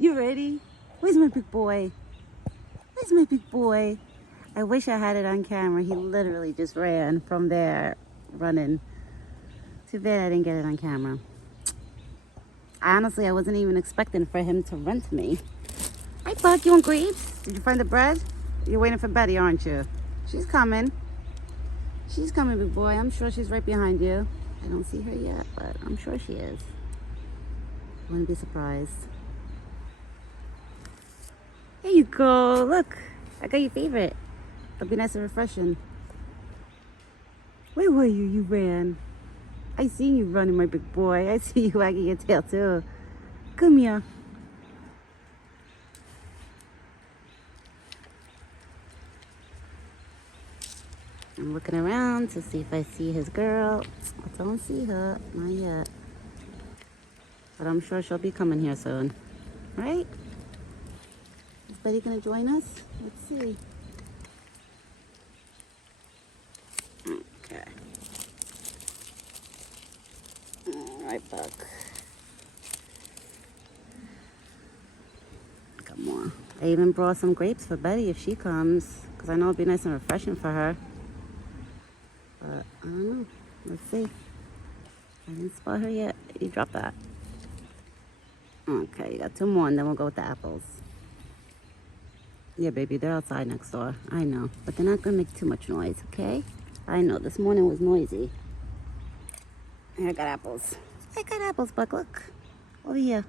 You ready? Where's my big boy? Where's my big boy? I wish I had it on camera. He literally just ran from there, running. Too bad I didn't get it on camera. Honestly, I wasn't even expecting for him to run to me. Hi, Buck. You want grapes? Did you find the bread? You're waiting for Betty, aren't you? She's coming. She's coming, big boy. I'm sure she's right behind you. I don't see her yet, but I'm sure she is. I wouldn't be surprised. There you go. Look, I got your favorite. It'll be nice and refreshing. Where were you? You ran. I seen you running, my big boy. I see you wagging your tail too. Come here. I'm looking around to see if I see his girl. I don't see her. Not yet. But I'm sure she'll be coming here soon. Right? Is Betty gonna join us? Let's see. Okay. Alright, Buck. Got more. I even brought some grapes for Betty if she comes. Because I know it'll be nice and refreshing for her. But I don't know. Let's see. I didn't spot her yet. You dropped that. Okay, you got two more and then we'll go with the apples. Yeah, baby, they're outside next door. I know. But they're not going to make too much noise, okay? I know. This morning was noisy. Here, I got apples. I got apples, Buck. Look. Over here.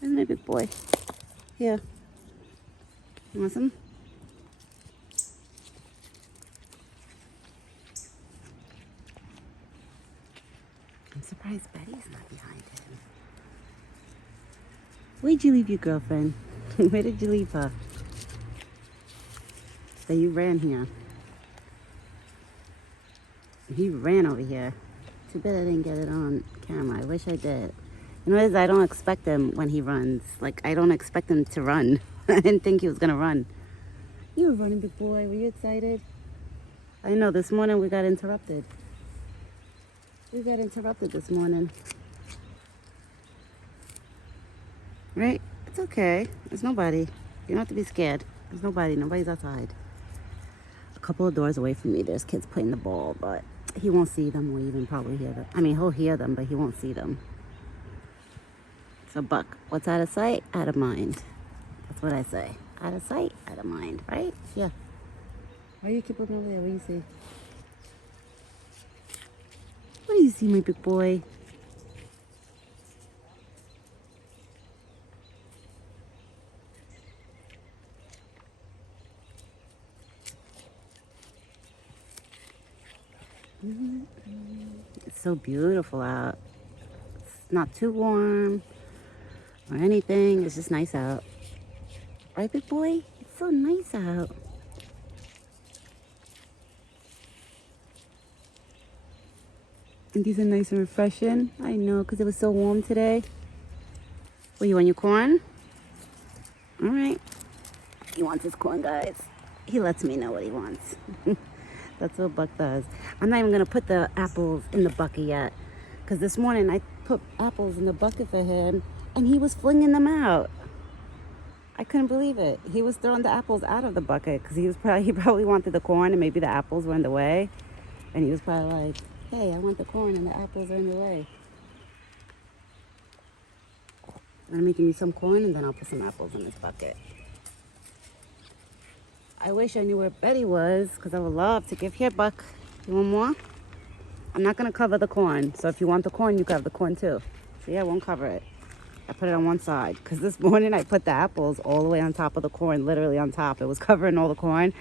There's my big boy. Here. You want some? I'm surprised Betty's not behind him. Where'd you leave your girlfriend? Where did you leave her? So you ran here. He ran over here. Too bad I didn't get it on camera. I wish I did. You know, I don't expect him when he runs. Like, I don't expect him to run. I didn't think he was gonna run. You were running, big boy. Were you excited? I know, this morning we got interrupted. We got interrupted this morning. Right? It's okay. There's nobody. You don't have to be scared. There's nobody. Nobody's outside. A couple of doors away from me, there's kids playing the ball, but he won't see them or even probably hear them. I mean, he'll hear them, but he won't see them. So, Buck, what's out of sight, out of mind. That's what I say. Out of sight, out of mind, right? Yeah. Why do you keep looking over there? What do you see? What do you see, my big boy? It's so beautiful out. It's not too warm or anything. It's just nice out. Right, big boy? It's so nice out. And these are nice and refreshing. I know, because it was so warm today. What, you want your corn? All right. He wants his corn, guys. He lets me know what he wants. That's what Buck does. I'm not even going to put the apples in the bucket yet. Because this morning I put apples in the bucket for him, and he was flinging them out. I couldn't believe it. He was throwing the apples out of the bucket because he probably wanted the corn and maybe the apples were in the way. And he was probably like, hey, I want the corn and the apples are in the way. I'm making me some corn and then I'll put some apples in this bucket. I wish I knew where Betty was because I would love to give. Here, Buck. You want more? I'm not going to cover the corn. So if you want the corn, you can have the corn too. See, I won't cover it. I put it on one side because this morning I put the apples all the way on top of the corn, literally on top. It was covering all the corn.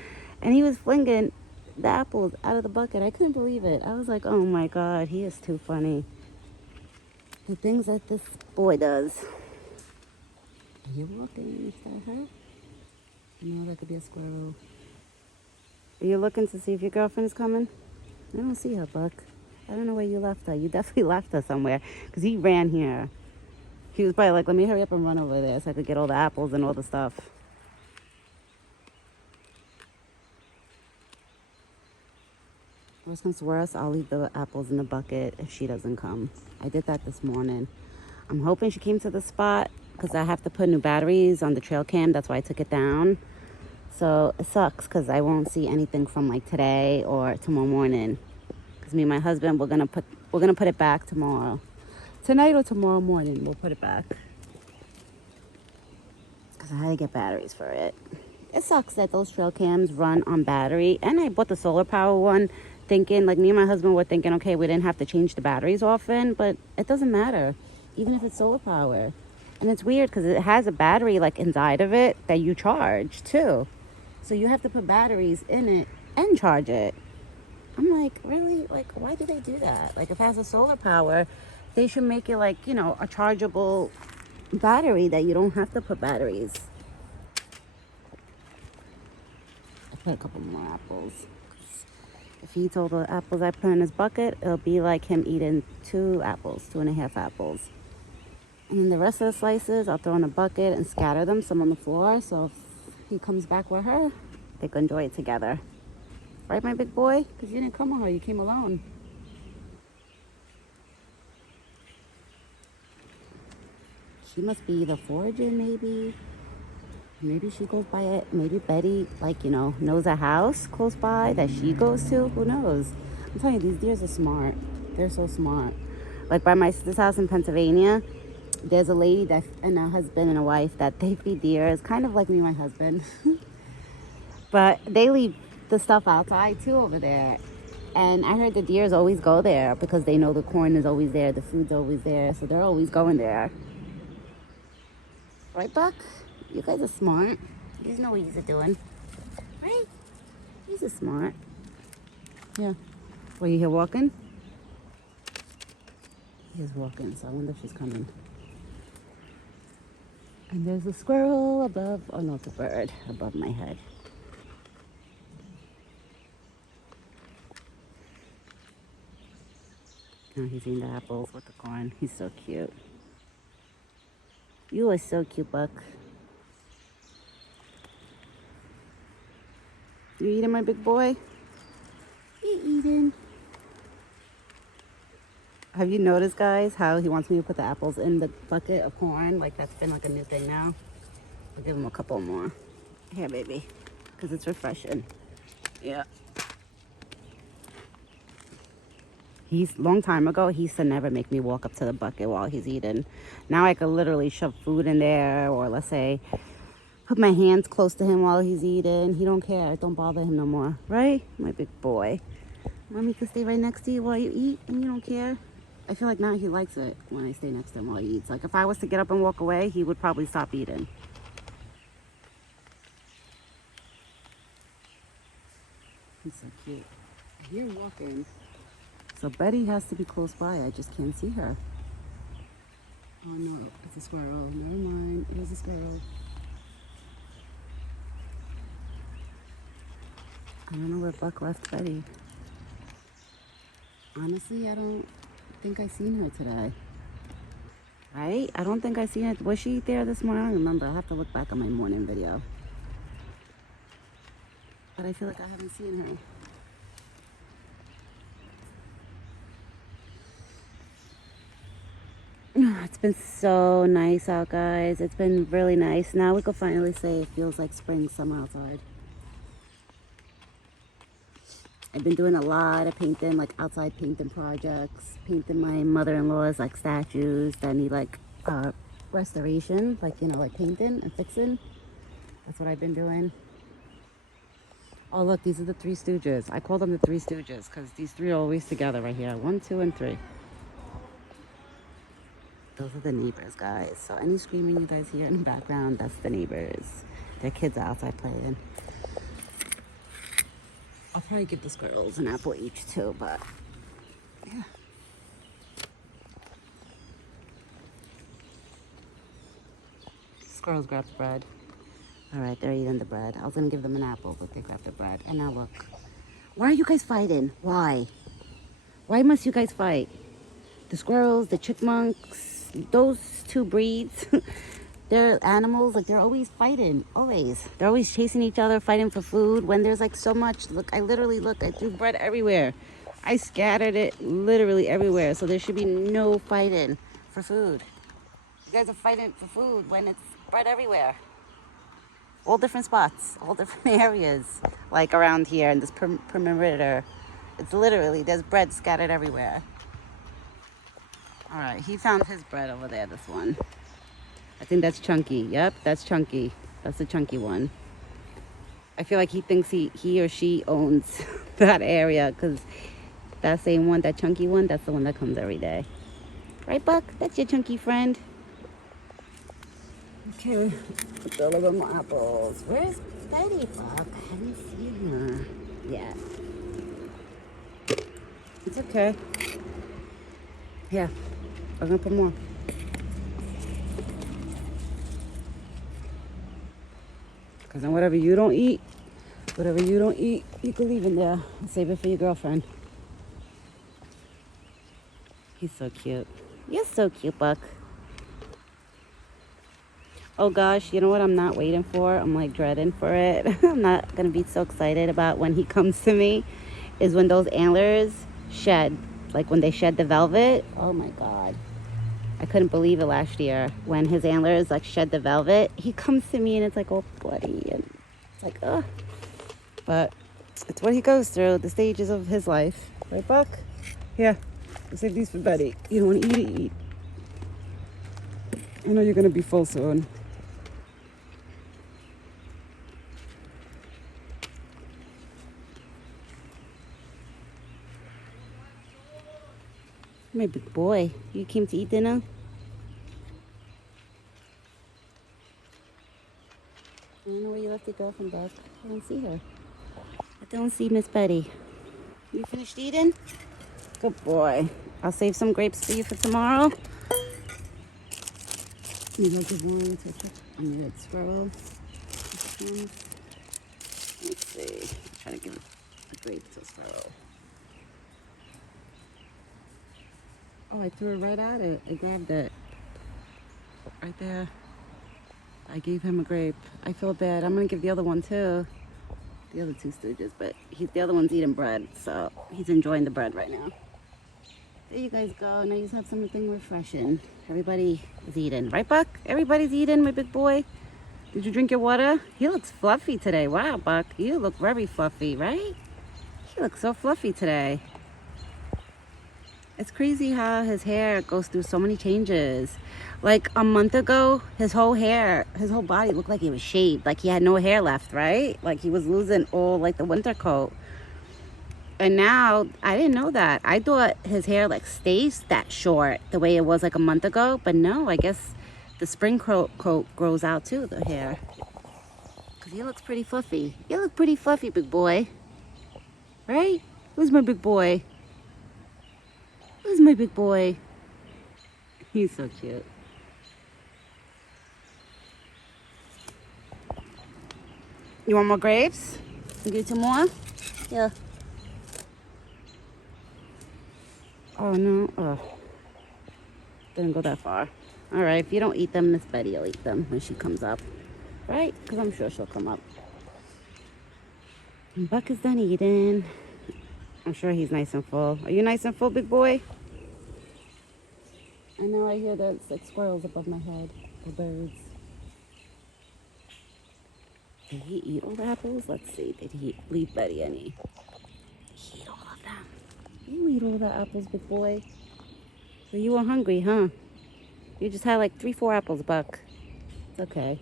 And he was flinging the apples out of the bucket. I couldn't believe it. I was like, oh my God, he is too funny. The things that this boy does. Are you walking? Is that her? No, that could be a squirrel. Are you looking to see if your girlfriend is coming? I don't see her, Buck. I don't know where you left her. You definitely left her somewhere because he ran here. He was probably like, let me hurry up and run over there so I could get all the apples and all the stuff. Worst comes to worst, I'll leave the apples in the bucket if she doesn't come. I did that this morning. I'm hoping she came to the spot because I have to put new batteries on the trail cam. That's why I took it down. So it sucks because I won't see anything from like today or tomorrow morning. Because me and my husband, we're gonna put it back tomorrow. Tonight or tomorrow morning, we'll put it back. Because I had to get batteries for it. It sucks that those trail cams run on battery. And I bought the solar power one thinking, like me and my husband were thinking, okay, we didn't have to change the batteries often, but it doesn't matter, even if it's solar power. And it's weird because it has a battery like inside of it that you charge too. So you have to put batteries in it and charge it. I'm like, really? Like, why do they do that? Like, if it has a solar power, they should make it like, you know, a chargeable battery that you don't have to put batteries. I put a couple more apples. If he eats all the apples I put in his bucket, it'll be like him eating 2.5 apples. And the rest of the slices, I'll throw in a bucket and scatter them, some on the floor. So if he comes back with her, they can enjoy it together. Right, my big boy? Because you didn't come with her, you came alone. She must be either foraging, maybe. Maybe she goes by it. Maybe Betty, like, you know, knows a house close by that she goes to. Who knows? I'm telling you, these deers are smart. They're so smart. Like by my sister's house in Pennsylvania, there's a lady that, and a husband and a wife that they feed deer. It's kind of like me and my husband. But they leave the stuff outside too over there. And I heard the deers always go there because they know the corn is always there, the food's always there, so they're always going there. Right, Buck? You guys are smart. You know what you're doing. Right? He's smart. Yeah. Were you here walking? He is walking, so I wonder if she's coming. And there's a squirrel above, oh no, it's a bird above my head. Now he's eating the apples with the corn. He's so cute. You are so cute, Buck. You eating, my big boy? You eating? Have you noticed, guys, how he wants me to put the apples in the bucket of corn? Like, that's been like a new thing now. I'll give him a couple more. Here, baby. Because it's refreshing. Yeah. Long time ago, he used to never make me walk up to the bucket while he's eating. Now I could literally shove food in there, or let's say, put my hands close to him while he's eating. He don't care. It don't bother him no more. Right? My big boy. Mommy can stay right next to you while you eat and you don't care. I feel like now he likes it when I stay next to him while he eats. Like if I was to get up and walk away, he would probably stop eating. He's so cute. I hear him walking. So Betty has to be close by. I just can't see her. Oh no, it's a squirrel. Never mind. It was a squirrel. I don't know where Buck left Betty. Honestly, I don't think I seen her today. Right? I don't think I seen her. Was she there this morning? I don't remember. I'll have to look back on my morning video. But I feel like I haven't seen her. It's been so nice out, guys. It's been really nice. Now we can finally say it feels like spring, summer outside. I've been doing a lot of painting, like outside painting projects, painting my mother-in-law's like statues that need like restoration, like, you know, like painting and fixing. That's what I've been doing. Oh look, these are the Three Stooges. I call them the Three Stooges because these three are always together right here. 1, 2, and 3. Those are the neighbors, guys. So any screaming you guys hear in the background, that's the neighbors. Their kids are outside playing. I'll probably give the squirrels an apple each too, but yeah. Squirrels grabbed the bread. All right, they're eating the bread. I was gonna give them an apple, but they grabbed the bread. And now look. Why are you guys fighting? Why? Why must you guys fight? The squirrels, the chipmunks, those two breeds, they're animals, like they're always fighting, always. They're always chasing each other, fighting for food when there's like so much. Look, I threw bread everywhere. I scattered it literally everywhere, so there should be no fighting for food. You guys are fighting for food when it's spread everywhere. All different spots, all different areas. Like around here in this perimeter. It's literally, there's bread scattered everywhere. All right, he found his bread over there, this one. I think that's Chunky. Yep, that's Chunky. That's the chunky one. I feel like he thinks he or she owns that area because that same one, that chunky one, that's the one that comes every day. Right, Buck? That's your chunky friend. Okay, let's go look at my apples. Where's Betty, Buck? I haven't seen her yet. It's okay. Yeah, I'm gonna put more. Because then whatever you don't eat, you can leave in there and save it for your girlfriend. He's so cute. You're so cute, Buck. Oh gosh, you know what I'm not waiting for? I'm like dreading for it. I'm not gonna be so excited about when he comes to me, is when those antlers shed. Like when they shed the velvet. Oh my God. I couldn't believe it last year when his antlers like shed the velvet. He comes to me and it's like all bloody and it's like, ugh. But it's what he goes through, the stages of his life. Right, Buck? Yeah. I'll save these for Betty. You don't want to eat. I know you're gonna be full soon. My big boy. You came to eat dinner? I don't know where you left your girlfriend, Buck. I don't see her. I don't see Miss Betty. You finished eating? Good boy. I'll save some grapes for you for tomorrow. You like the one and the red squirrel. Let's see. Try to give it the grapes to squirrel. Oh, I threw it right at it. I grabbed it. Right there. I gave him a grape. I feel bad. I'm going to give the other one too. The other two stooges. But the other one's eating bread. So he's enjoying the bread right now. There you guys go. Now you just have something refreshing. Everybody is eating. Right, Buck? Everybody's eating, my big boy. Did you drink your water? He looks fluffy today. Wow, Buck. You look very fluffy, right? He looks so fluffy today. It's crazy how his hair goes through so many changes. Like a month ago, his whole body looked like he was shaved. Like he had no hair left, right? Like he was losing all like the winter coat. And now, I didn't know that. I thought his hair like stays that short the way it was like a month ago. But no, I guess the spring coat grows out too, the hair. Because he looks pretty fluffy. You look pretty fluffy, big boy. Right? Who's my big boy? Who's my big boy? He's so cute. You want more grapes? I'll give you some more? Yeah. Oh no. Oh. Didn't go that far. Alright, if you don't eat them, Miss Betty will eat them when she comes up. Right? Because I'm sure she'll come up. And Buck is done eating. I'm sure he's nice and full. Are you nice and full, big boy? I know I hear there's like squirrels above my head. Or birds. Did he eat all the apples? Let's see. Did he leave Betty any? He ate all of them. You eat all the apples, big boy. So you were hungry, huh? You just had like 3-4 apples, Buck. It's okay.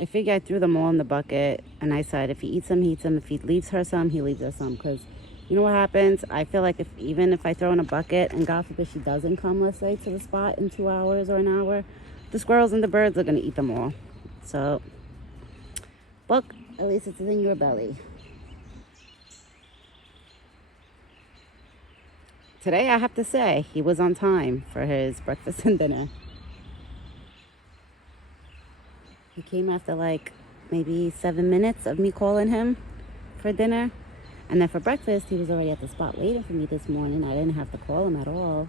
I figure I threw them all in the bucket, and I said if he eats them, he eats them. If he leaves her some, he leaves her some. Because you know what happens? I feel like even if I throw in a bucket, and God forbid she doesn't come, let's say, to the spot in 2 hours or an hour, the squirrels and the birds are going to eat them all. So, look, at least it's in your belly. Today, I have to say, he was on time for his breakfast and dinner. He came after like maybe 7 minutes of me calling him for dinner. And then for breakfast, he was already at the spot waiting for me this morning. I didn't have to call him at all.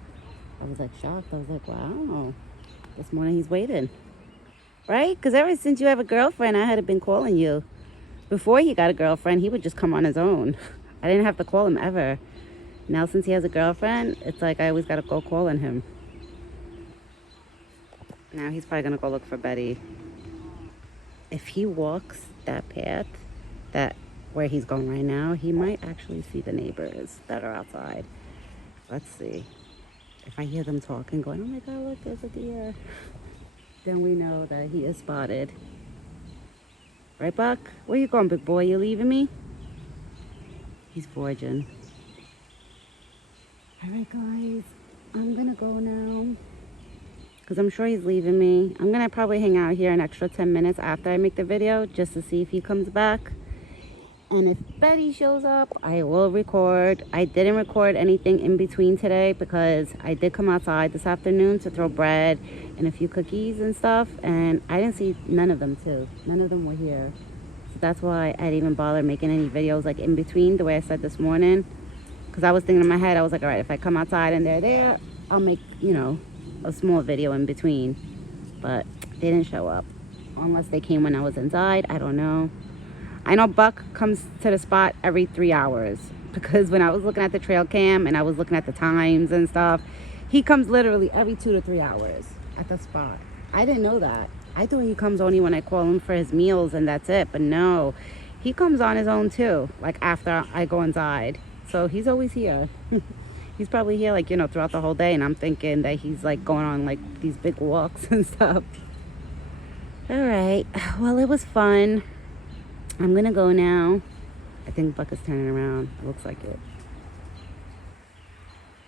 I was like shocked. I was like, wow, this morning he's waiting. Right? Because ever since you have a girlfriend, I had been calling you. Before he got a girlfriend, he would just come on his own. I didn't have to call him ever. Now since he has a girlfriend, it's like I always got to go calling him. Now he's probably gonna go look for Betty. If he walks that path, that where he's going right now, he might actually see the neighbors that are outside. Let's see. If I hear them talking, going, oh my God, look, there's a deer, then we know that he is spotted. Right, Buck? Where you going, big boy? You leaving me? He's foraging. All right, guys, I'm gonna go now because I'm sure he's leaving me. I'm gonna probably hang out here an extra 10 minutes after I make the video just to see if he comes back. And if Betty shows up, I will record. I didn't record anything in between today because I did come outside this afternoon to throw bread and a few cookies and stuff, and I didn't see none of them too. None of them were here. So that's why I didn't even bother making any videos like in between the way I said this morning. Because I was thinking in my head, I was like, all right, if I come outside and they're there, I'll make, you know, a small video in between. But they didn't show up. Unless they came when I was inside, I don't know. I know Buck comes to the spot every 3 hours. Because when I was looking at the trail cam and I was looking at the times and stuff, he comes literally every 2 to 3 hours at the spot. I didn't know that. I thought he comes only when I call him for his meals and that's it. But no, he comes on his own too, like after I go inside. So he's always here. He's probably here like, you know, throughout the whole day. And I'm thinking that he's like going on like these big walks and stuff. All right. Well, it was fun. I'm going to go now. I think Buck is turning around. It looks like it.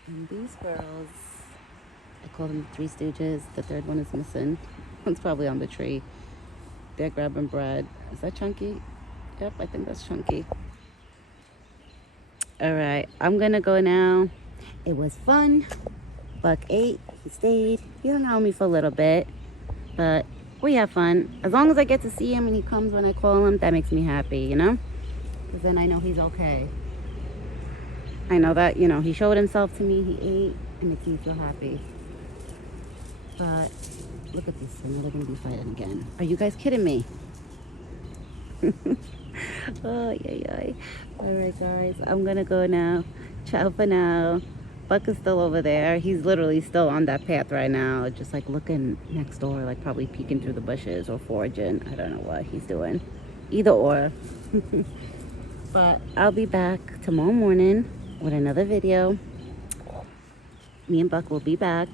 And these girls, I call them the Three Stooges. The third one is missing. One's probably on the tree. They're grabbing bread. Is that Chunky? Yep, I think that's Chunky. All right, I'm gonna go now. It was fun. Buck ate, he stayed. He hung out with me for a little bit, but we have fun. As long as I get to see him and he comes when I call him, that makes me happy, you know? Because then I know he's okay. I know that, you know, he showed himself to me, he ate, it makes me feel happy. But look at this thing, they're gonna be fighting again. Are you guys kidding me? Oh, yeah. All right, guys, I'm gonna go now. Ciao for now. Buck is still over there. He's literally still on that path right now, just like looking next door, like probably peeking through the bushes or foraging. I don't know what he's doing. Either or. But I'll be back tomorrow morning with another video. Me and Buck will be back.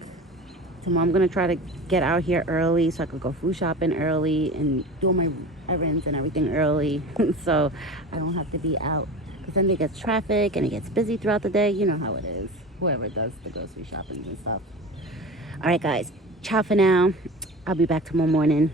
Tomorrow I'm gonna try to get out here early so I could go food shopping early and do all my errands and everything early so I don't have to be out, because then it gets traffic and it gets busy throughout the day. You know how it is, whoever does the grocery shopping and stuff. All right, guys, ciao for now. I'll be back tomorrow morning.